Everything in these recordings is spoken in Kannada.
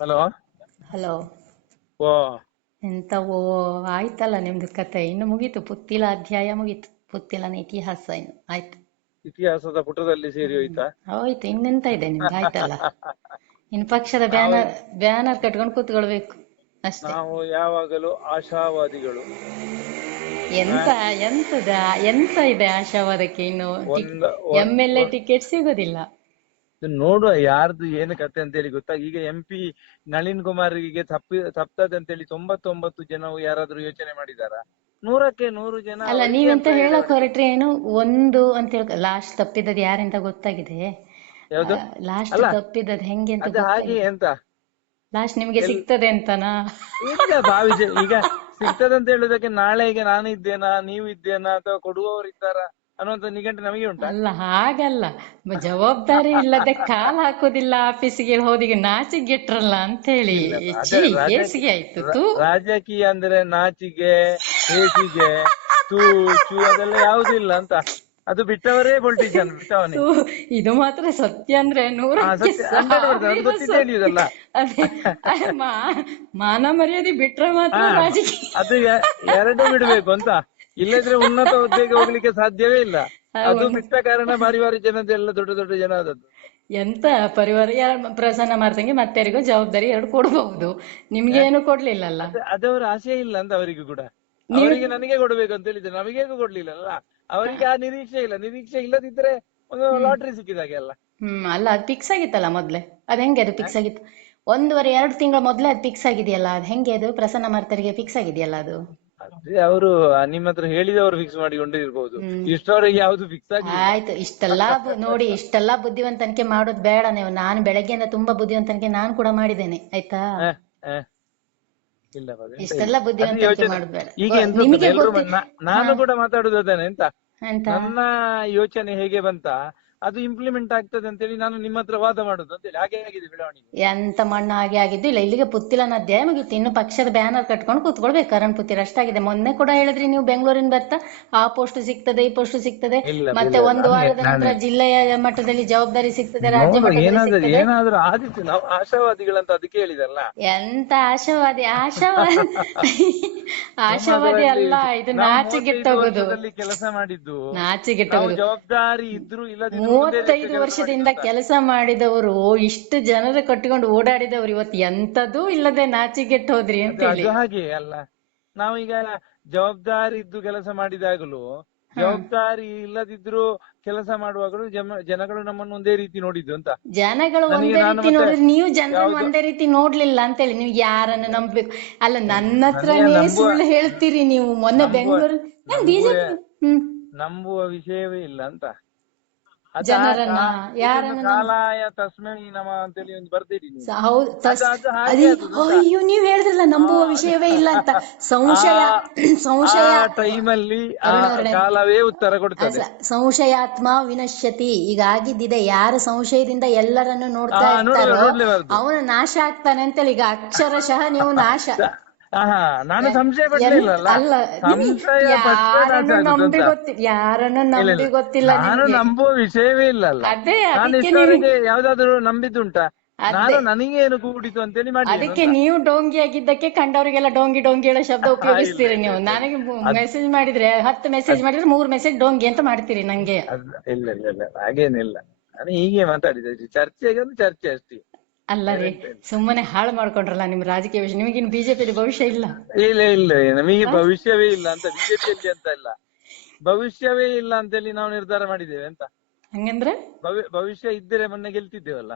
ಹಲೋ. ಹಲೋ. ಓ. ಎಂತವೋ ಆಯ್ತಲ್ಲ ನಿಮ್ದು ಕತೆ, ಇನ್ನು ಮುಗೀತು, ಪುತ್ತಿಲ ಅಧ್ಯಾಯ ಮುಗೀತು, ಪುತ್ತಿಲನ ಇತಿಹಾಸ ಇನ್ನು ಆಯ್ತು. ಇತಿಹಾಸದ ಪುಟದಲ್ಲಿ ಸೇರಿ ಹೋಯ್ತಾ? ಹೋಯ್ತು, ಇನ್ನೆಂತ ಇದೆ ನಿಮ್ದು, ಆಯ್ತಲ್ಲ. ಇನ್ನು ಪಕ್ಷದ ನಾವು ಬ್ಯಾನರ್ ಕಟ್ಕೊಂಡು ಕೂತ್ಕೊಳ್ಬೇಕು ಅಷ್ಟೇ. ನಾವು ಯಾವಾಗಲೂ ಆಶಾವಾದಿಗಳು. ಆ, ಎಂತ ಎಂತದ ಎಂತ ಇದೆ ಆಶಾವಾದಕ್ಕೆ? ಇನ್ನು ಒಂದ ಒ- MLA ಒ- ಟಿಕೆಟ್ ಸಿಗೋದಿಲ್ಲ. ನೋಡುವ ಯಾರ್ದು ಏನು ಕತೆ ಅಂತೇಳಿ ಗೊತ್ತಾ. ಈಗ MP ನಳಿನ್ ಕುಮಾರ್ಗೆ ತಪ್ತದೆ ಅಂತೇಳಿ 99 ಜನವು ಯಾರಾದ್ರೂ ಯೋಚನೆ ಮಾಡಿದಾರ? 100ಕ್ಕೆ 100 ಜನ ಅಲ್ಲ, ಅವರಿಗೆ ನೀವೆಂತ ಅಂತ ಹೇಳಿ ಹೇಳಕ್ ಮಾಡಿದ್ದಾರೆ. ಹೊರಟ್ರೆ ಏನು ಒಂದು ಅಂತ ಹೇಳ, ಲಾಸ್ಟ್ ತಪ್ಪಿದ್ದದ್ ಯಾರೆಂತ ಗೊತ್ತಾಗಿದೆ? ಯಾವ್ದು? ಲಾಸ್ಟ್ ಅಲ್ಲ, ತಪ್ಪಿದ್ದದ್ ಹೆಂಗೆ ಅಂತ ಅದು ಹಾಗೆ ಗೊತ್ತಾಗಿದೆ? ಎಂತ ಲಾಸ್ಟ್ ನಿಮ್ಗೆ ಎಲ್ ಸಿಗ್ತದೆ ಅಂತನಾ? ಈಗ ಭಾವಿಸಿ ಈಗ ಸಿಗ್ತದಂತ ಹೇಳುದಕ್ಕೆ ನಾಳೆಗೆ ನಾನು ಇದ್ದೇನಾ, ನೀವು ಇದ್ದೇನಾ, ಅಥವಾ ಕೊಡುವವರು ಇದ್ದಾರ ಅನ್ನುವಂತ ನಿಘಂಟು ನಮಗೆ ಉಂಟಾ? ಅಲ್ಲ, ಹಾಗಲ್ಲ. ಜವಾಬ್ದಾರಿ ಇಲ್ಲದೆ ಕಾಲ್ ಹಾಕೋದಿಲ್ಲ ಆಫೀಸಿಗೆ ಹೋದಿಗೆ, ನಾಚಿಗೆಟ್ರಲ್ಲ ಅಂತ ಹೇಳಿ. ಇಲ್ಲ, ಛೀ, ಹೇಸಿಗೆ ಆಯ್ತು ತೂ. ರಾಜಕೀಯ ಅಂದ್ರೆ ನಾಚಿಗೆ, ಹೇಸಿಗೆ, ತೂ ಚೂ ಅದೆಲ್ಲ ಯಾವುದಿಲ್ಲ ಅಂತ. ಅದು ಬಿಟ್ಟವರೇ ಪೊಲಿಟಿಷಿಯನ್, ಬಿಟ್ಟವನೇ. ತೂ, ಇದು ಮಾತ್ರ ಸತ್ಯ ಅಂದ್ರೆ ಹಾ, 100ಕ್ಕೆ ಸತ್ಯ 100%. ಅದು 1000 ಗೊತ್ತಿದ್ದೇ ಸತ್ಯ. ಇದೆಯಲ್ಲ. ಅದೇ, ಮಾನ ಮರ್ಯಾದೆ ಬಿಟ್ರೆ ಮಾತ್ರ ಹಾ, ರಾಜಕೀಯ. ಅದು ಎರಡೂ ಬಿಡ್ಬೇಕು ಅಂತ. ಇಲ್ಲದ್ರೆ ಉನ್ನತ ಹುದ್ದೆಗೆ ಹೋಗ್ಲಿಕ್ಕೆ ಸಾಧ್ಯವೇ ಇಲ್ಲ. ಅದು ಬಿಟ್ಟ ಕಾರಣ ಬಾರಿ ಬಾರಿ ಜನದೆಲ್ಲ ದೊಡ್ಡ ದೊಡ್ಡ ಜನ ಆದದ್ದು. ಎಂತ ಪರಿವಾರ ಪ್ರಸನ್ನ ಮಾಡ್ತಂಗೆ ಮತ್ತಾರಿಗೂ ಜವಾಬ್ದಾರಿ 2 ಕೊಡ್ಬಹುದು, ನಿಮ್ಗೆ ಏನು ಕೊಡ್ಲಿಲ್ಲಲ್ಲ. ಅದವರ ಆಸೆ ಇಲ್ಲ ಅಂತ ಅವರಿಗೂ ಕೂಡ. ನೀವು ಅವರಿಗೆ ನನಗೆ ಕೊಡ್ಬೇಕು ಅಂತ ಹೇಳಿದ್ರೆ ನಮಗೇಗೂ ಕೊಡ್ಲಿಲ್ಲಲ್ಲ. ಅವರಿಗೆ ಆ ನಿರೀಕ್ಷೆ ಇಲ್ಲ. ನಿರೀಕ್ಷೆ ಇಲ್ಲದಿದ್ರೆ ಒಂದು ಲಾಟ್ರಿ ಸಿಕ್ಕಿದಾಗೆ ಅಲ್ಲ. ಅಲ್ಲ, ಅದು ಫಿಕ್ಸ್ ಆಗಿತ್ತಲ್ಲ ಮೊದ್ಲೇ. ಅದ್ ಹೆಂಗೆ ಅದು ಫಿಕ್ಸ್ ಆಗಿತ್ತು? 1.5-2 ತಿಂಗಳ ಮೊದ್ಲೇ ಅದು ಫಿಕ್ಸ್ ಆಗಿದೆಯಲ್ಲ. ಅದು ಹೆಂಗೆ ಅದು ಪ್ರಸನ್ನ ಮಾರ್ತರಿಗೆ ಫಿಕ್ಸ್ ಆಗಿದೆಯಲ್ಲ ಅದು? ಅದೇ ಅವರು ನಿಮ್ಮ ಹತ್ರ ಹೇಳಿದವರು ಫಿಕ್ಸ್ ಮಾಡಿಕೊಂಡು ಇರ್ಬೋದು. ಹ್ಮ್ ಇಷ್ಟವರೆಗೆ ಯಾವ್ದು ಫಿಕ್ಸ್ ಆಗ್ಲಿಲ್ಲ. ಆಯ್ತು, ಇಷ್ಟೆಲ್ಲಾ ನೋಡಿ, ಇಷ್ಟೆಲ್ಲಾ ಬುದ್ಧಿವಂತನಿಕೆ ಮಾಡೋದು ಬೇಡ ನೀವು. ನಾನು ಬೆಳಗ್ಗೆಯಿಂದ ತುಂಬಾ ಬುದ್ಧಿವಂತನಿಕೆ ನಾನು ಕೂಡ ಮಾಡಿದ್ದೇನೆ, ಆಯ್ತಾ? ಹ, ಹ. ಇಲ್ಲ ಬಾಬು, ಎಂತ ಇಲ್ಲ. ಇಷ್ಟೆಲ್ಲಾ ಅದು ಬುದ್ಧಿವಂತನಿಕೆ ಯೋಚನೆ ಮಾಡೋದು ಬೇಡ. ಈಗ ಎಂತ ಗೊತ್ತಾ, ನಿಮಗೆ ಎಲ್ರು ಗೊತ್ತಿ ನಾನು ಹಾ, ಕೂಡ ಮಾತಾಡುದು ಅದೇನೆ. ಎಂತ ಎಂತ? ನನ್ನ ಯೋಚನೆ ಹೇಗೆ ಬಂತ, ಅದು ಇಂಪ್ಲಿಮೆಂಟ್ ಆಗ್ತದೆ ಅಂತೇಳಿ ನಾನು ನಿಮ್ಮ ಹತ್ರ ವಾದ ಮಾಡುದು ಅಂತೇಳಿ. ಹಾಗೆ ಆಗಿದೆ ಬೆಳವಣಿಗೆ. ಎಂತ ಮಣ್ಣು ಹಾಗೆ ಆಗಿದ್ದು ಇಲ್ಲ. ಇಲ್ಲಿಗೆ ಪುತ್ತಿಲನ ಅಧ್ಯಾಯ ಮುಗೀತು, ಇನ್ನು ಪಕ್ಷದ ಬ್ಯಾನರ್ ಕಟ್ಕೊಂಡು ಕೂತ್ಕೊಳ್ಬೇಕು. ಕರಣ್ ಪುತ್ತಿರ ಅಷ್ಟಾಗಿದೆ. ಮೊನ್ನೆ ಕೂಡ ಹೇಳಿದ್ರಿ ನೀವು, ಬೆಂಗಳೂರಿನ ಬರ್ತಾ ಆ ಪೋಸ್ಟ್ ಸಿಗ್ತದೆ, ಈ ಪೋಸ್ಟ್ ಸಿಗ್ತದೆ, ಇಲ್ಲ ಮತ್ತೆ ಇಲ್ಲ, ಒಂದು ವಾರದ ನಂತರ ಜಿಲ್ಲೆಯ ಮಟ್ಟದಲ್ಲಿ ಜವಾಬ್ದಾರಿ ಸಿಗ್ತದೆ, ರಾಜ್ಯ ನೋಡು, ಮಟ್ಟದಲ್ಲಿ ಸಿಗ್ತದೆ. ಏನಾದ್ರೂ ಆದಿತ್ತು. ನಾವು ಆಶಾವಾದಿಗಳಂತ ಅದಕ್ಕೆ ಹೇಳಿದಲ್ಲ. ಎಂತ ಆಶಾವಾದಿ? ಆಶಾವಾದಿ ಆಶಾವಾದಿ ಶಿವಮೊಗ್ಗದಲ್ಲಿ ಅಲ್ಲ, ಇದು ನಾವು 35 ನಾಚಿಗೆಟ್ಟೋಗುದು. ವರ್ಷದಲ್ಲಿ ಕೆಲಸ ಮಾಡಿದ್ದು. ನಾವು ನಾಚಿಗೆಟ್ಟೋಗುದು. ಜವಾಬ್ದಾರಿ ಇದ್ರು ಇಲ್ಲದಿದ್ರು ಒಂದೇ ರೀತಿಯ 35 ಕೆಲಸ ವರ್ಷದಿಂದ ಮಾಡಿದ್ದು ಅಂತ. ಕೆಲಸ ಮಾಡಿದವರು, ಇಷ್ಟು ಜನರ ಕಟ್ಟಿಕೊಂಡು ಓಡಾಡಿದವರು, ಇವತ್ತು ಎಂತದೂ ಇಲ್ಲದೆ ನಾಚಿಗೆಟ್ಟು ಹೋದ್ರಿ ಅದು ಅಂತೇಳಿ. ಅದು ಹಾಗೆ ಅಲ್ಲ. ನಾವೀಗ ಜವಾಬ್ದಾರಿ ಇದ್ದು ಕೆಲಸ ಮಾಡಿದಾಗಲೂ, ಹ, ಜವಾಬ್ದಾರಿ ಇಲ್ಲದಿದ್ರು ಕೆಲಸ ಮಾಡುವಾಗಲೂ ಜನಗಳು ನಮ್ಮನ್ನು ಒಂದೇ ರೀತಿ ನೋಡಿದ್ದು ಅಂತ. ಜನಗಳು ನನಗೆ ಒಂದೇ ನಾನು ರೀತಿ ಮತ್ತೆ ನೋಡಿದ್ರೆ ನೀವು ಜನರನ್ನು ಯಾವ್ದು ಒಂದೇ ರೀತಿ ನೋಡ್ಲಿಲ್ಲ ಅಂತೇಳಿ ನೀವು ಯಾರನ್ನು ನಂಬ್ಬೇಕು? ಅಲ್ಲ, ನನ್ನ ನನಗೆ ಹತ್ರನೇ ಸುಳ್ಳು ಹೇಳ್ತೀರಿ ನೀವು. ಮೊನ್ನೆ ನಂಬುವ ಬೆಂಗಳೂರು ನಂಬುವ ಬಿಜೆಪಿ ಹ್ಮ್ ನಂಬುವ ವಿಷಯವೇ ಇಲ್ಲ ಅಂತ. ಜನರನ್ನ ಇದೊಂದು ಯಾರನ್ನ ಕಾಲಾಯ ತಸ್ಮೈ ನಮ ಅಂತೇಳಿ ಒಂದು ಬರ್ದಿರಿ ನೀವು. ಹೌದು, ಅದು ಹಾಗೆ ಅದೇ. ಆದದ್ದು ಅಂತ. ಅಯ್ಯೋ, ನೀವ್ ಹೇಳಿದ್ರಲ್ಲ ನಂಬುವ ಅದೇ ವಿಷಯವೇ ಇಲ್ಲ ಅಂತ. ಆ ಸಂಶಯ ಆ ಸಂಶಯ ಟೈಮಲ್ಲಿ ಆ ಅರುಣವರಣೆ, ಕಾಲವೇ ಉತ್ತರ ಕೊಡ್ತದೆ. ಸಂಶಯಾತ್ಮ ವಿನಶ್ಯತಿ. ಈಗ ಆಗಿದ್ದಿದೆ, ಯಾರು ಸಂಶಯದಿಂದ ಎಲ್ಲರನ್ನು ನೋಡ್ತಾ ಇರ್ತಾರೋ ನೋಡ್ಲೇಬಾರ್ದು. ಅವನು ನಾಶ ಆಗ್ತಾನೆ ಅಂತೇಳಿ. ಈಗ ಅಕ್ಷರಶಃ ನೀವು ನಾಶ. ಆಹಾ, ನಾನು ಸಂಶಯ ಪಡ್ಲಿಲ್ಲಲ್ಲ. ಅಲ್ಲ, ನಿಮಗೆ ಸಂಶಯ ಪಟ್ಟರೆ ನಾಶ ಯಾರನ್ನು ಆಗುದು ನಂಬಿ ಅಂತ. ಗೊತ್ತಿಲ್ಲ, ಯಾರನ್ನು ಇಲ್ಲ ನಂಬಿ ಇಲ್ಲ, ಗೊತ್ತಿಲ್ಲ ನಾನು ನಿಮ್ಗೆ. ನಂಬುವ ವಿಷಯವೇ ಇಲ್ಲಲ್ಲ. ಅದೇ, ನಾನು ಅದಕ್ಕೆ ನೀವು ಇಷ್ಟವರೆಗೆ ಯಾವ್ದಾದ್ರು ನಂಬಿದ್ದುಂಟಾ? ನಾನು ಅದೇ ನನಗೇನು ಕೂಡಿತು ಅಂತೇಳಿ ಮಾಡಿದ್ದೇನೆ ಅದಕ್ಕೆ ಅಂತ. ನೀವು ಡೋಂಗಿ ಆಗಿದ್ದಕ್ಕೆ ಕಂಡವರಿಗೆಲ್ಲ ಡೋಂಗಿ ಡೋಂಗಿ ಹೇಳೋ ಶಬ್ದ ಇಲ್ಲ ಉಪಯೋಗಿಸ್ತೀರಿ ಇಲ್ಲ ನೀವು. ಇಲ್ಲ ಇಲ್ಲ. ನನಗೆ ಅದ್ ಮೆಸೇಜ್ ಮಾಡಿದ್ರೆ 10 ಮೆಸೇಜ್ ಮಾಡಿದ್ರೆ 3 ಮೆಸೇಜ್ ಡೋಂಗಿ ಅಂತ ಮಾಡ್ತೀರಿ ನಂಗೆ. ಇಲ್ಲ ಇಲ್ಲ ಇಲ್ಲ, ಹಾಗೇನಿಲ್ಲ. ನಾನು ಹೀಗೆ ಮಾತಾಡಿದೆ, ಚರ್ಚೆಗೆ ಒಂದು ಚರ್ಚೆ ಅಷ್ಟೇ. ಅಲ್ಲ ರೀ, ಬೇರೆಂತ ಇಲ್ಲ. ಸುಮ್ಮನೆ ಹಾಳು ಮಾಡ್ಕೊಂಡ್ರಲ್ಲ ನಿಮ್ ರಾಜಕೀಯ ವಿಷಯ. ನಿಮಗಿನ್ ಬಿಜೆಪಿಯಲ್ಲಿ ಭವಿಷ್ಯ ಇಲ್ಲ. ಇಲ್ಲ ಇಲ್ಲ, ನಮಗೆ ಹ? ಭವಿಷ್ಯವೇ ಇಲ್ಲ ಅಂತ. ಬಿಜೆಪಿಯಲ್ಲಿ ಅಂತ ಇಲ್ಲ, ಭವಿಷ್ಯವೇ ಇಲ್ಲ ಅಂತೇಳಿ ನಾವು ನಿರ್ಧಾರ ಮಾಡಿದ್ದೇವೆ ಅಂತ. ಹಂಗಂದ್ರೆ? ಭವಿಷ್ಯ ಇದ್ದರೆ ಮೊನ್ನೆ ಗೆಲ್ತಿದ್ದೇವಲ್ಲ.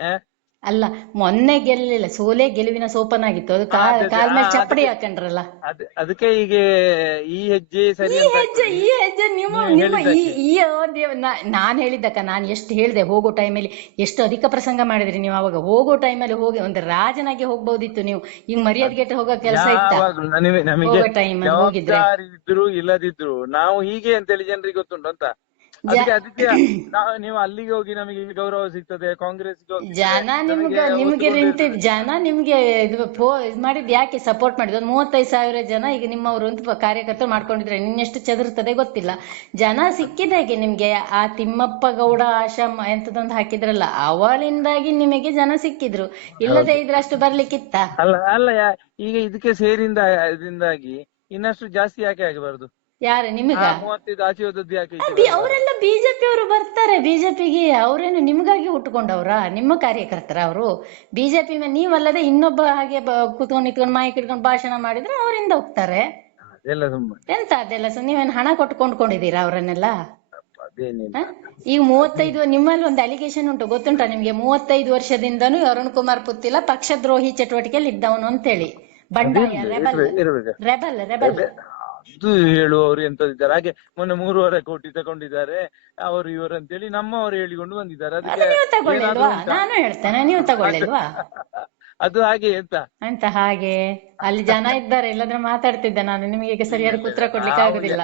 ಆ? ಅಲ್ಲ, ಮೊನ್ನೆ ಗೆಲ್ಲಿಲ್ಲ, ಸೋಲೆ ಗೆಲುವಿನ ಸೋಪನಾಗಿತ್ತು. ಅದು ಕಾಲ್ ಮೇಲೆ ಚಪ್ಪಡಿ ಹಾಕೊಂಡ್ರಲ್ಲ. ಅದಕ್ಕೆ ಈಗ ಈ ಹೆಜ್ಜೆ ಸರಿ ಈ ಅಂತ ಹೆಜ್ಜೆ ಆಗ್ತದೆ. ಈ ಹೆಜ್ಜೆ ನಿಮ್ಮ ನೀವು ನಿಮ್ಮ ಈ ಹೇಳಿದ್ದಕ್ಕೆ ಈ ನಾನ್ ಹೇಳಿದ್ದಕ್ಕ, ನಾನು ಎಷ್ಟು ಹೇಳಿದೆ ಹೋಗೋ ಟೈಮಲ್ಲಿ, ಎಷ್ಟು ಅಧಿಕ ಪ್ರಸಂಗ ಮಾಡಿದ್ರಿ ನೀವು. ಅವಾಗ ಹೋಗೋ ಟೈಮಲ್ಲಿ ಹೋಗಿ ಒಂದು ರಾಜನಾಗಿ ಹೋಗ್ಬೋದಿತ್ತು ನೀವು. ಈಗ ಮರ್ಯಾದೆಗೆಟ್ಟು ಹೋಗೋ ಕೆಲಸ ಇತ್ತ? ಯಾವಾಗ್ಲೂ ನಮಗೆ ಹೋಗೋ ಟೈಮಲ್ಲಿ ಹೋಗಿದ್ರೆ ಜವಾಬ್ದಾರಿ ಇದ್ರು ಇಲ್ಲದಿದ್ರು ನಾವು ಹೀಗೆ ಅಂತೇಳಿ ಜನರಿಗೆ ಗೊತ್ತುಂಟು ಅಂತ. ಅದಕ್ಕೆ ನೀವು ಅಲ್ಲಿಗೆ ಹೋಗಿ ನಮಗೆ ಇಲ್ಲಿ ಗೌರವ ಸಿಗ್ತದೆ, ಕಾಂಗ್ರೆಸ್ಗೆ ಹೋಗಿ ಜನ ನಿಮ್ಗೆ ಜನ ನಿಮ್ಗೆ ಇದು ಮಾಡಿದ್ ಯಾಕೆ ಸಪೋರ್ಟ್ ಮಾಡಿದ್? ಒಂದ್ 35,000 ಜನ ಈಗ ನಿಮ್ಮವರು ಅಂತ ಕಾರ್ಯಕರ್ತರು ಮಾಡ್ಕೊಂಡಿದ್ರೆ ಇನ್ನೆಷ್ಟು ಚದುರ್ತದೆ ಗೊತ್ತಿಲ್ಲ. ಜನ ಸಿಕ್ಕಿದಾಗೆ ನಿಮ್ಗೆ ಆ ತಿಮ್ಮಪ್ಪ ಗೌಡ ಆಶಾ ಎಂತದೊಂದು ಹಾಕಿದ್ರಲ್ಲ, ಅವಳಿಂದಾಗಿ ನಿಮಗೆ ಜನ ಸಿಕ್ಕಿದ್ರು. ಇಲ್ಲದೆ ಇದ್ರೆ ಅಷ್ಟು ಬರ್ಲಿಕ್ಕಿತ್ತ? ಅಲ್ಲ ಈಗ ಇದಕ್ಕೆ ಇದರಿಂದಾಗಿ ಇನ್ನಷ್ಟು ಜಾಸ್ತಿ ಯಾಕೆ ಆಗಬಾರ್ದು? ಯಾರು ನಿಮಗ? 35 ಆಚೆ ಹೋದದ್ದು ಯಾಕೆ? ಅವರೆಲ್ಲ ಬಿಜೆಪಿ ಅವರು ಬರ್ತಾರೆ ಬಿಜೆಪಿಗೆ. ಅವ್ರೇನು ನಿಮ್ಗಾಗಿ ಹುಟ್ಟುಕೊಂಡವ್ರ? ನಿಮ್ಮ ಕಾರ್ಯಕರ್ತರ ಅವರು? ಬಿಜೆಪಿ ನೀವಲ್ಲದೆ ಇನ್ನೊಬ್ಬ ಹಾಗೆ ಕೂತ್ಕೊಂಡು ನಿಂತ್ಕೊಂಡು ಮೈಕ್ ಇಟ್ಕೊಂಡು ಭಾಷಣ ಮಾಡಿದ್ರೆ ಅವರಿಂದ ಹೋಗ್ತಾರೆ. ಅದೆಲ್ಲ ಸುಮ್ಮನೆ ಎಂತ ಅದೆಲ್ಲ ನೀವೇನು ಹಣ ಕೊಟ್ಟು ಕೊಂಡ್ಕೊಂಡಿದ್ದೀರಾ ಅವರನ್ನೆಲ್ಲ? ಅದೇನಿಲ್ಲ. ಈಗ 35 ನಿಮ್ಮಲ್ಲಿ ಒಂದು ಅಲಿಗೇಷನ್ ಉಂಟು, ಗೊತ್ತುಂಟಾ ನಿಮ್ಗೆ? 35 ವರ್ಷದಿಂದನೂ ಅರುಣ್ ಕುಮಾರ್ ಪುತ್ತಿಲ ಪಕ್ಷದ್ರೋಹಿ ಚಟುವಟಿಕೆಯಲ್ಲಿ ಇದ್ದವನು ಅಂತೇಳಿ, ಬಂಡಾಯ, ರೆಬಲ್. ಅದು ಹೇಳುವವರು ಎಂತದಿದ್ದಾರೆ. ಹಾಗೆ ಮೊನ್ನೆ 3.5 ಕೋಟಿ ತಗೊಂಡಿದ್ದಾರೆ ಅವರು ಇವರು ಅಂತೇಳಿ ನಮ್ಮವರು ಹೇಳಿಕೊಂಡು ಬಂದಿದ್ದಾರೆ. ನೀವು ತಗೊಳ್ಳಿಲ್ವಾ? ನಾನು ಹೇಳ್ತೇನೆ, ನೀವು ತಗೊಳ್ಳಿಲ್ವಾ? ಅದು ಹಾಗೆ ಅಂತ ಹಾಗೆ ಅಲ್ಲಿ ಜನ ಇದ್ದಾರೆ, ಇಲ್ಲದ್ರೆ ಮಾತಾಡ್ತಿದ್ದೆ ನಾನು. ನಿಮಗೆ ಈಗ ಸರಿಯಾದ ಉತ್ತರ ಕೊಡ್ಲಿಕ್ಕೆ ಆಗುದಿಲ್ಲ.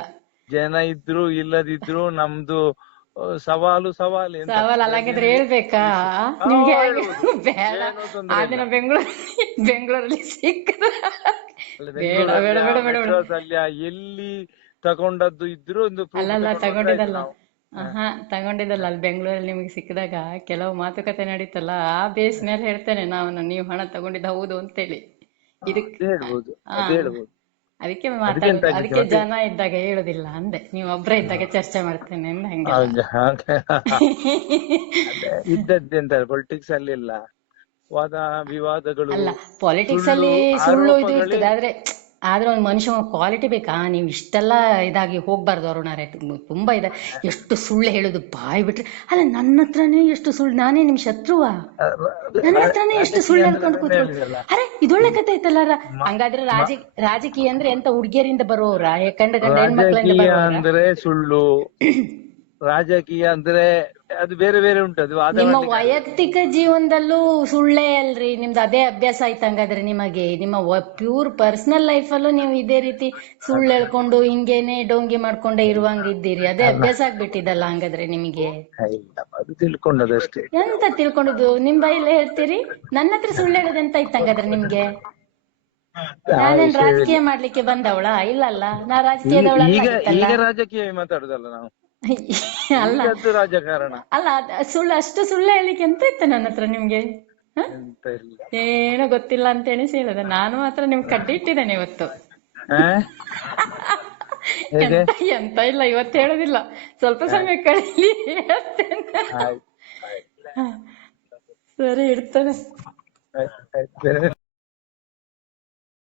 ಜನ ಇದ್ರು ಇಲ್ಲದಿದ್ರು ನಮ್ದು ಸವಾಲು ಹಾಗಾದ್ರೆ ಹೇಳ್ಬೇಕಾ ನಿಮ್ಗೆ? ಬೇಡ, ಆ ದಿನ ಬೆಂಗಳೂರಲ್ಲಿ ಸಿಕ್ಕ ಎಲ್ಲಿ ತಗೊಂಡದ್ದು ಇದ್ರು ಒಂದು ತಗೊಂಡಿದ್ದಲ್ಲ ಅಲ್ಲಿ ಬೆಂಗಳೂರಲ್ಲಿ ನಿಮ್ಗೆ ಸಿಕ್ಕಿದಾಗ ಕೆಲವು ಮಾತುಕತೆ ನಡೀತಲ್ಲ, ಆ ಬೇಸ್ ಮೇಲೆ ಹೇಳ್ತೇನೆ ನಾನು, ನೀವು ಹಣ ತಗೊಂಡಿದ್ದ ಹೌದು ಅಂತೇಳಿ. ಇದಕ್ಕೆ ಅದಕ್ಕೆ ಅದಕ್ಕೆ ಜನ ಇದ್ದಾಗ ಹೇಳುದಿಲ್ಲ ಅಂದೆ, ನೀವು ಒಬ್ರ ಇದ್ದಾಗ ಚರ್ಚೆ ಮಾಡ್ತೇನೆ ಅಂದ. ಹಂಗೆ ಇದ್ದದ್ದೆಂತ ಪೊಲಿಟಿಕ್ಸ್ ಅಲ್ಲಿ ಇಲ್ಲ ವಾದ ವಿವಾದಗಳು. ಅಲ್ಲ, ಪಾಲಿಟಿಕ್ಸ್ ಅಲ್ಲಿ ಸುಳ್ಳು ಇದು ಇರ್ತದೆ, ಆದ್ರೆ ಒಂದು ಮನುಷ್ಯ ಕ್ವಾಲಿಟಿ ಬೇಕಾ? ನೀವು ಇಷ್ಟೆಲ್ಲ ಇದಾಗಿ ಹೋಗ್ಬಾರ್ದು ಅರುಣಾರೆ. ತುಂಬಾ ಇದೆ, ಎಷ್ಟು ಸುಳ್ಳು ಹೇಳುದು ಬಾಯ್ ಬಿಟ್ರೆ. ಅಲ್ಲ, ನನ್ನ ಹತ್ರನೇ ಎಷ್ಟು ಸುಳ್ಳು, ನಾನೇ ನಿಮ್ ಶತ್ರುವ? ನನ್ನ ಹತ್ರನೇ ಎಷ್ಟು ಸುಳ್ಳು ಹೇಳ್ಕೊಂಡು ಕೂತ್ಕೊಳ್ಳಿ. ಅರೆ, ಇದೊಳ್ಳೆ ಕತೆ ಐತಲ್ಲ. ಹಂಗಾದ್ರೆ ರಾಜಕೀಯ ಅಂದ್ರೆ ಎಂತ ಹುಡುಗಿಯರಿಂದ ಬರೋರ? ಕಂಡ ಹೆಣ್ಮಕ್ಳಿಂದ ಅಂದ್ರೆ ಸುಳ್ಳು. ರಾಜಕೀಯ ಅಂದ್ರೆ ಅದು ಬೇರೆ ಬೇರೆ ಉಂಟು. ನಿಮ್ಮ ವೈಯಕ್ತಿಕ ಜೀವನದಲ್ಲೂ ಸುಳ್ಳೇ ಅಲ್ರಿ ನಿಮ್ದು? ಅದೇ ಅಭ್ಯಾಸ ಆಯ್ತು ಹಂಗಾದ್ರೆ ನಿಮಗೆ? ನಿಮ್ಮ ಪ್ಯೂರ್ ಪರ್ಸನಲ್ ಲೈಫ್ ಅಲ್ಲೂ ನೀವು ಇದೇ ರೀತಿ ಸುಳ್ಳು ಹೇಳ್ಕೊಂಡು ಹಿಂಗೇನೆ ಡೋಂಗಿ ಮಾಡ್ಕೊಂಡೇ ಇರುವಂಗಿದ್ದೀರಿ. ಅದೇ ಅಭ್ಯಾಸ ಆಗ್ಬಿಟ್ಟಿದಲ್ಲ ಹಂಗಾದ್ರೆ ನಿಮಗೆ? ತಿಳ್ಕೊಂಡದಷ್ಟೇ. ಎಂತ ತಿಳ್ಕೊಂಡುದು? ನಿಮ್ ಬಾಯಿಲ್ಲ ಹೇಳ್ತೀರಿ? ನನ್ನ ಹತ್ರ ಸುಳ್ಳು ಹೇಳೋದು ಎಂತ ಇತ್ತು ಹಂಗಾದ್ರೆ ನಿಮ್ಗೆ? ನಾನೇನ್ ರಾಜಕೀಯ ಮಾಡ್ಲಿಕ್ಕೆ ಬಂದವಳ? ಇಲ್ಲಲ್ಲ, ನಾ ರಾಜಕೀಯದವಳ. ಈಗ ರಾಜಕೀಯ ಮಾತಾಡುದಲ್ಲ ನಾವು. ಅಲ್ಲ ರಾಜಕಾರಣ ಅಲ್ಲ, ಸುಳ್ಳು ಅಷ್ಟು ಸುಳ್ಳು ಹೇಳಿಕ್ಕೆ ಎಂತ ಇತ್ತು ನನ್ನ ಹತ್ರ ನಿಮ್ಗೆ? ಏನೋ ಗೊತ್ತಿಲ್ಲ ಅಂತ ಎಣಿಸಿ ಹೇಳದ. ನಾನು ಮಾತ್ರ ನಿಮ್ಗೆ ಕಡ್ಡಿ ಇಟ್ಟಿದ್ದೇನೆ ಇವತ್ತು. ಎಂತ ಇಲ್ಲ, ಇವತ್ತು ಹೇಳುದಿಲ್ಲ, ಸ್ವಲ್ಪ ಸಮಯ ಕಳೀಲಿ ಹೇಳ್ತೇನೆ. ಸರಿ, ಇಡ್ತೇನೆ.